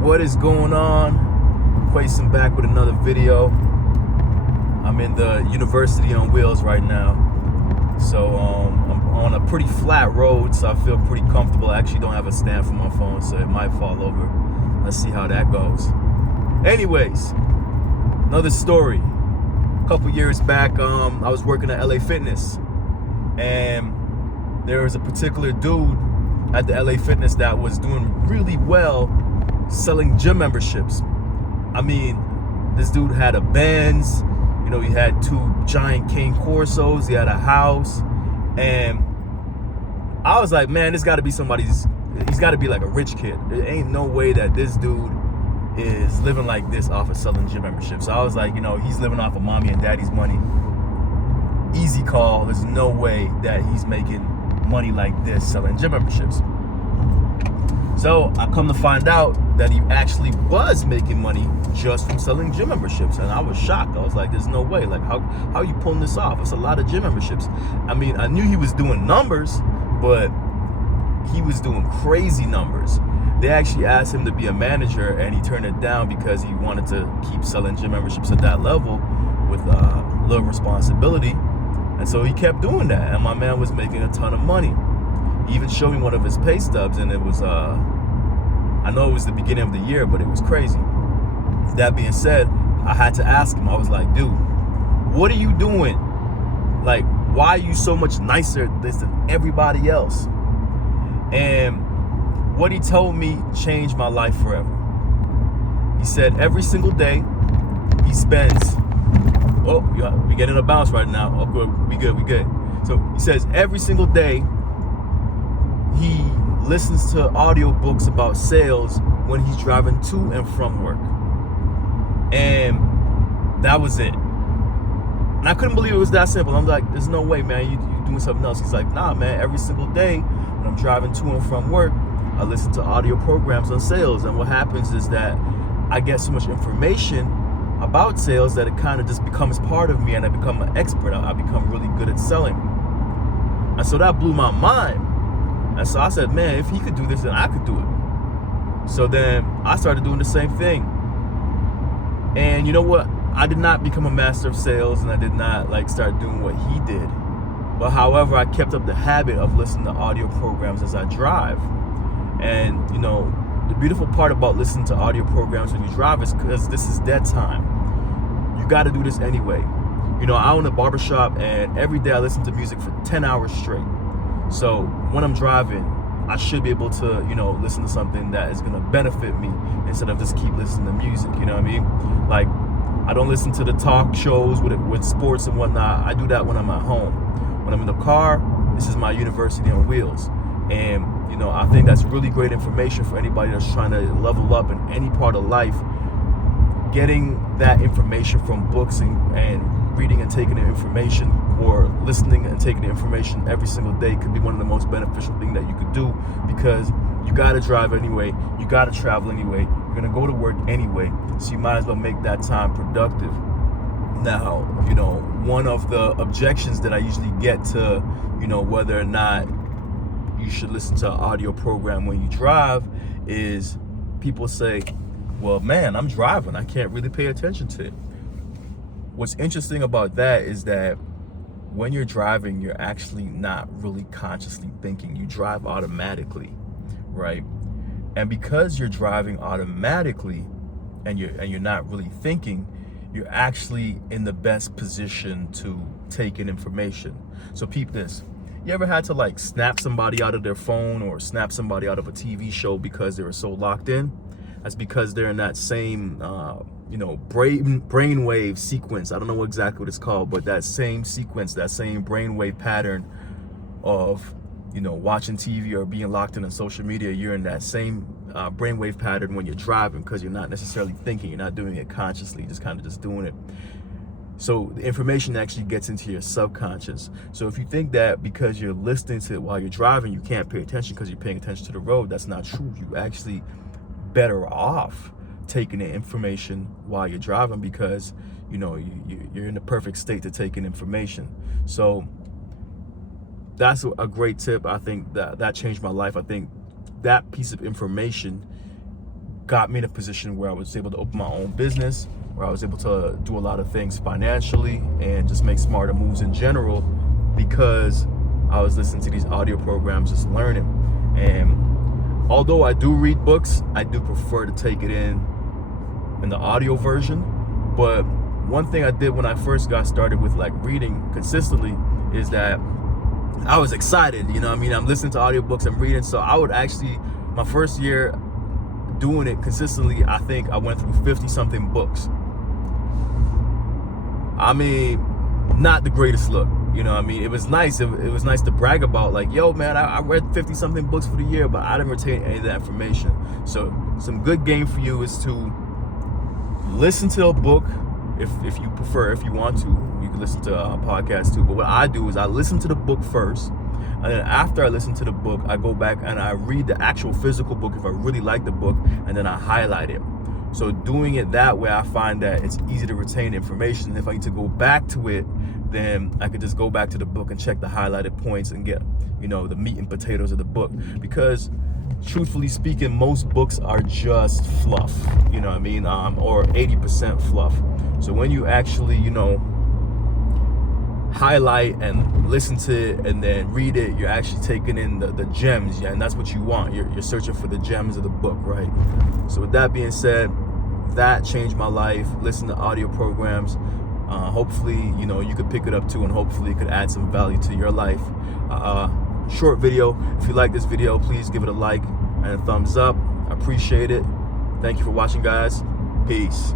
What is going on? Quason back with another video. I'm in the University on Wheels right now. So I'm on a pretty flat road, so I feel pretty comfortable. I actually don't have a stand for my phone, so it might fall over. Let's see how that goes. Anyways, another story. A couple years back, I was working at LA Fitness, and there was a particular dude at the LA Fitness that was doing really well selling gym memberships. I mean, this dude had a Benz, he had 2 giant cane Corsos, he had a house, and I was like, man, this gotta be he's gotta be like a rich kid. There ain't no way that this dude is living like this off of selling gym memberships. So I was like, he's living off of mommy and daddy's money. Easy call. There's no way that he's making money like this selling gym memberships. So I come to find out that he actually was making money just from selling gym memberships, and I was shocked. I was like, there's no way. Like, how are you pulling this off? It's a lot of gym memberships. I mean, I knew he was doing numbers, but he was doing crazy numbers. They actually asked him to be a manager, and he turned it down because he wanted to keep selling gym memberships at that level with little responsibility. And so he kept doing that, and my man was making a ton of money. He even showed me one of his pay stubs, and it was, I know it was the beginning of the year, but it was crazy. That being said, I had to ask him. I was like, dude, what are you doing? Like, why are you so much nicer than everybody else? And what he told me changed my life forever. He said every single day he spends, we getting a bounce right now. Oh, good, we good. So he says every single day he listens to audiobooks about sales when he's driving to and from work. And that was it. And I couldn't believe it was that simple. I'm like, there's no way, man, you're doing something else. He's like, nah, man, every single day when I'm driving to and from work, I listen to audio programs on sales. And what happens is that I get so much information about sales that it kind of just becomes part of me, and I become an expert. I become really good at selling. And so that blew my mind. And so I said, man, if he could do this, then I could do it. So then I started doing the same thing. And you know what? I did not become a master of sales, and I did not start doing what he did. But however, I kept up the habit of listening to audio programs as I drive. And the beautiful part about listening to audio programs when you drive is because this is dead time. You got to do this anyway. I own a barbershop, and every day I listen to music for 10 hours straight. So when I'm driving, I should be able to, listen to something that is going to benefit me instead of just keep listening to music. You know what I mean? Like, I don't listen to the talk shows with sports and whatnot. I do that when I'm at home. When I'm in the car, this is my University on Wheels. And, I think that's really great information for anybody that's trying to level up in any part of life. Getting that information from books and reading and taking the information, or listening and taking the information every single day, could be one of the most beneficial things that you could do, because you got to drive anyway, you got to travel anyway, you're going to go to work anyway, so you might as well make that time productive. Now, one of the objections that I usually get to, whether or not you should listen to an audio program when you drive is people say, well, man, I'm driving, I can't really pay attention to it. What's interesting about that is that when you're driving, you're actually not really consciously thinking. You drive automatically, right? And because you're driving automatically and you're not really thinking, you're actually in the best position to take in information. So peep this. You ever had to snap somebody out of their phone or snap somebody out of a TV show because they were so locked in? That's because they're in that same brainwave sequence. I don't know exactly what it's called, but that same sequence, that same brainwave pattern of watching TV or being locked in on social media. You're in that same brainwave pattern when you're driving, because you're not necessarily thinking, you're not doing it consciously, just doing it. So the information actually gets into your subconscious. So if you think that because you're listening to it while you're driving, you can't pay attention because you're paying attention to the road, that's not true. You actually better off taking the information while you're driving, because you're in the perfect state to take in information. So that's a great tip. I think that changed my life. I think that piece of information got me in a position where I was able to open my own business, where I was able to do a lot of things financially and just make smarter moves in general, because I was listening to these audio programs, just learning. And although I do read books, I do prefer to take it in the audio version. But one thing I did when I first got started with like reading consistently is that I was excited, you know what I mean? I'm listening to audiobooks, I'm reading. So I would actually, my first year doing it consistently, I think I went through 50 something books. I mean, not the greatest look, you know what I mean? It was nice. It was nice to brag about, like, yo, man, I read 50 something books for the year, but I didn't retain any of that information. So some good game for you is to listen to a book. If you prefer, if you want to, you can listen to a podcast too. But what I do is I listen to the book first, and then after I listen to the book, I go back and I read the actual physical book if I really like the book, and then I highlight it. So doing it that way, I find that it's easy to retain information. If I need to go back to it, then I could just go back to the book and check the highlighted points and get, you know, the meat and potatoes of the book. Because truthfully speaking, most books are just fluff, you know what I mean? Or 80% fluff. So when you actually, you know, highlight and listen to it and then read it, you're actually taking in the gems, yeah, and that's what you want. You're searching for the gems of the book, right? So with that being said, that changed my life. Listen to audio programs. Hopefully, you know, you could pick it up too, and hopefully it could add some value to your life. Short video. If you like this video, please give it a like and a thumbs up. I appreciate it. Thank you for watching, guys. Peace.